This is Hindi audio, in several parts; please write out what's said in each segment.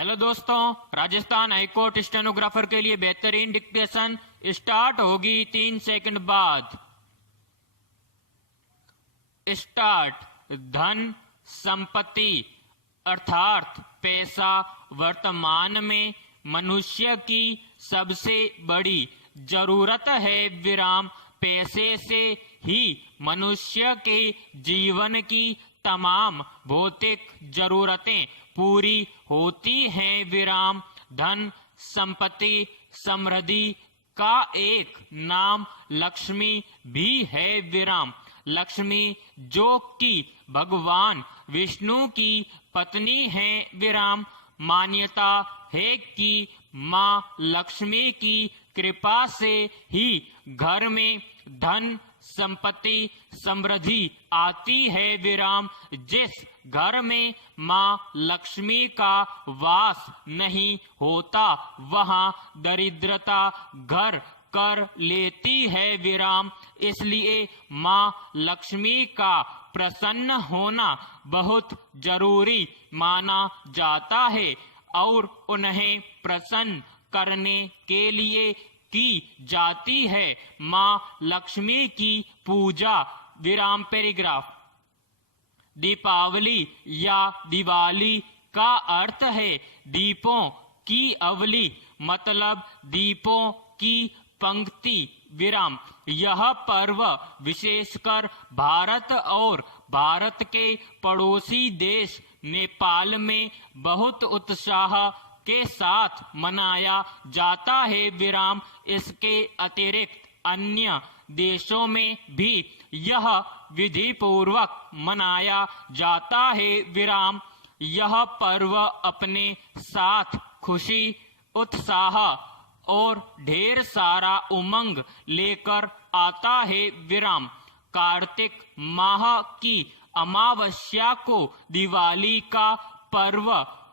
हेलो दोस्तों, राजस्थान हाईकोर्ट स्टेनोग्राफर के लिए बेहतरीन डिक्टेशन स्टार्ट होगी 3 सेकंड बाद। स्टार्ट। धन संपत्ति अर्थात पैसा वर्तमान में मनुष्य की सबसे बड़ी जरूरत है। विराम। पैसे से ही मनुष्य के जीवन की तमाम भौतिक जरूरतें पूरी होती हैं। विराम। धन संपत्ति समृद्धि का एक नाम लक्ष्मी भी है। विराम। लक्ष्मी जो कि भगवान विष्णु की पत्नी है। विराम। मान्यता है कि माँ लक्ष्मी की कृपा से ही घर में धन संपत्ति समृद्धि आती है। विराम। जिस घर में माँ लक्ष्मी का वास नहीं होता वहाँ दरिद्रता घर कर लेती है। विराम। इसलिए माँ लक्ष्मी का प्रसन्न होना बहुत जरूरी माना जाता है और उन्हें प्रसन्न करने के लिए की जाती है माँ लक्ष्मी की पूजा। विराम। पैराग्राफ। दीपावली या दिवाली का अर्थ है दीपों की अवली, मतलब दीपों की पंक्ति। विराम। यह पर्व विशेषकर भारत और भारत के पड़ोसी देश नेपाल में बहुत उत्साह के साथ मनाया जाता है। विराम। इसके अतिरिक्त अन्य देशों में भी यह विधि पूर्वक मनाया जाता है। विराम। यह पर्व अपने साथ खुशी, उत्साह और ढेर सारा उमंग लेकर आता है। विराम। कार्तिक माह की अमावस्या को दिवाली का पर्व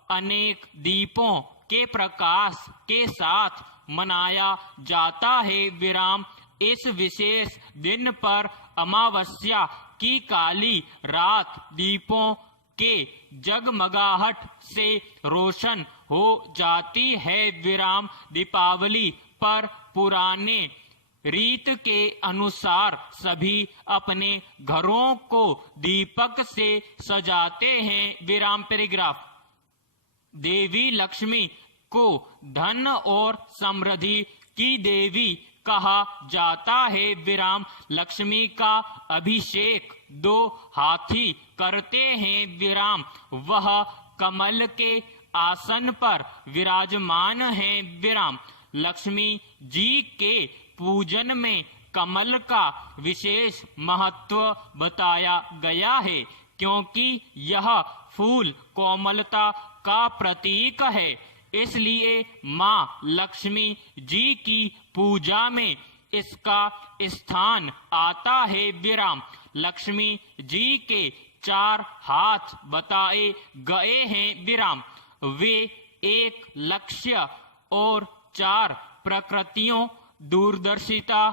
अनेक दीपों के प्रकाश के साथ मनाया जाता है। विराम। इस विशेष दिन पर अमावस्या की काली रात दीपों के जगमगाहट से रोशन हो जाती है। विराम। दीपावली पर पुराने रीत के अनुसार सभी अपने घरों को दीपक से सजाते हैं। विराम। पैराग्राफ। देवी लक्ष्मी को धन और समृद्धि की देवी कहा जाता है। विराम। लक्ष्मी का अभिषेक 2 हाथी करते हैं। विराम। वह कमल के आसन पर विराजमान है। विराम। लक्ष्मी जी के पूजन में कमल का विशेष महत्व बताया गया है क्योंकि यह फूल कोमलता का प्रतीक है। इसलिए माँ लक्ष्मी जी की पूजा में इसका स्थान आता है। विराम। लक्ष्मी जी के 4 हाथ बताए गए हैं। विराम। वे एक लक्ष्य और 4 प्रकृतियों, दूरदर्शिता,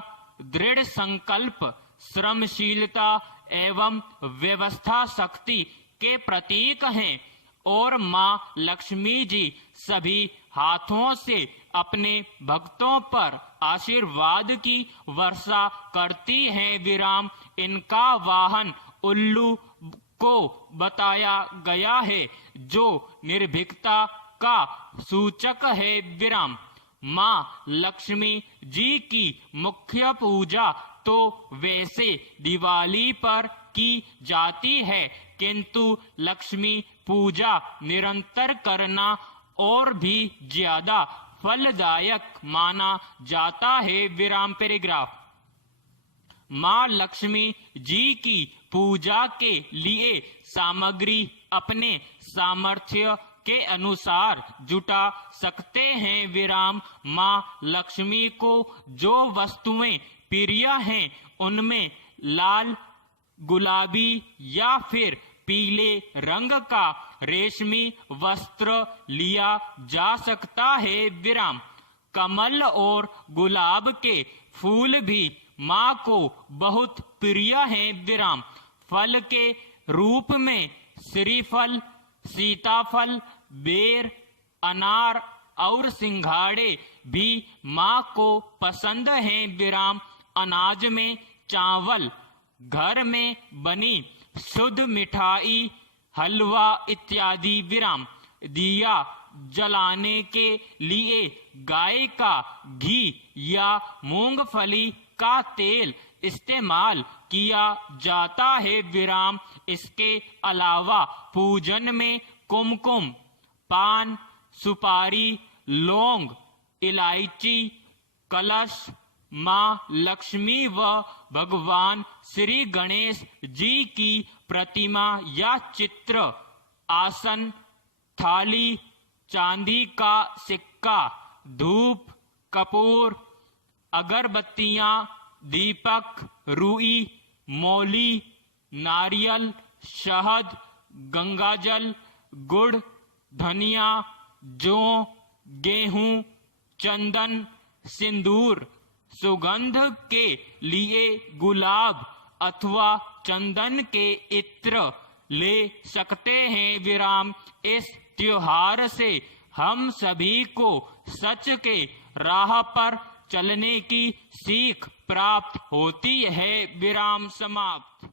दृढ़ संकल्प, श्रमशीलता एवं व्यवस्था शक्ति के प्रतीक हैं और माँ लक्ष्मी जी सभी हाथों से अपने भक्तों पर आशीर्वाद की वर्षा करती हैं। विराम। इनका वाहन उल्लू को बताया गया है जो निर्भीकता का सूचक है। विराम। माँ लक्ष्मी जी की मुख्य पूजा तो वैसे दिवाली पर की जाती है किंतु लक्ष्मी पूजा निरंतर करना और भी ज्यादा फलदायक माना जाता है। विराम। पैराग्राफ। माँ लक्ष्मी जी की पूजा के लिए सामग्री अपने सामर्थ्य के अनुसार जुटा सकते हैं। विराम। माँ लक्ष्मी को जो वस्तुएं प्रिय हैं उनमें लाल, गुलाबी या फिर पीले रंग का रेशमी वस्त्र लिया जा सकता है। विराम। कमल और गुलाब के फूल भी माँ को बहुत प्रिय हैं। विराम। फल के रूप में श्रीफल, सीताफल, बेर अनार और सिंघाड़े भी माँ को पसंद हैं विराम। अनाज में चावल, घर में बनी शुद्ध मिठाई, हलवा इत्यादि विराम। दिया जलाने के लिए गाय का घी या मूंगफली का तेल इस्तेमाल किया जाता है विराम। इसके अलावा पूजन में कुमकुम, पान, सुपारी, लौंग, इलायची, कलश, माँ लक्ष्मी व भगवान श्री गणेश जी की प्रतिमा या चित्र, आसन, थाली, चांदी का सिक्का, धूप, कपूर, अगरबत्तियां, दीपक, रुई, मौली, नारियल, शहद, गंगाजल, गुड़, धनिया, जौ, गेहूं, चंदन, सिंदूर, सुगंध के लिए गुलाब अथवा चंदन के इत्र ले सकते हैं विराम। इस त्योहार से हम सभी को सच के राह पर चलने की सीख प्राप्त होती है विराम। समाप्त।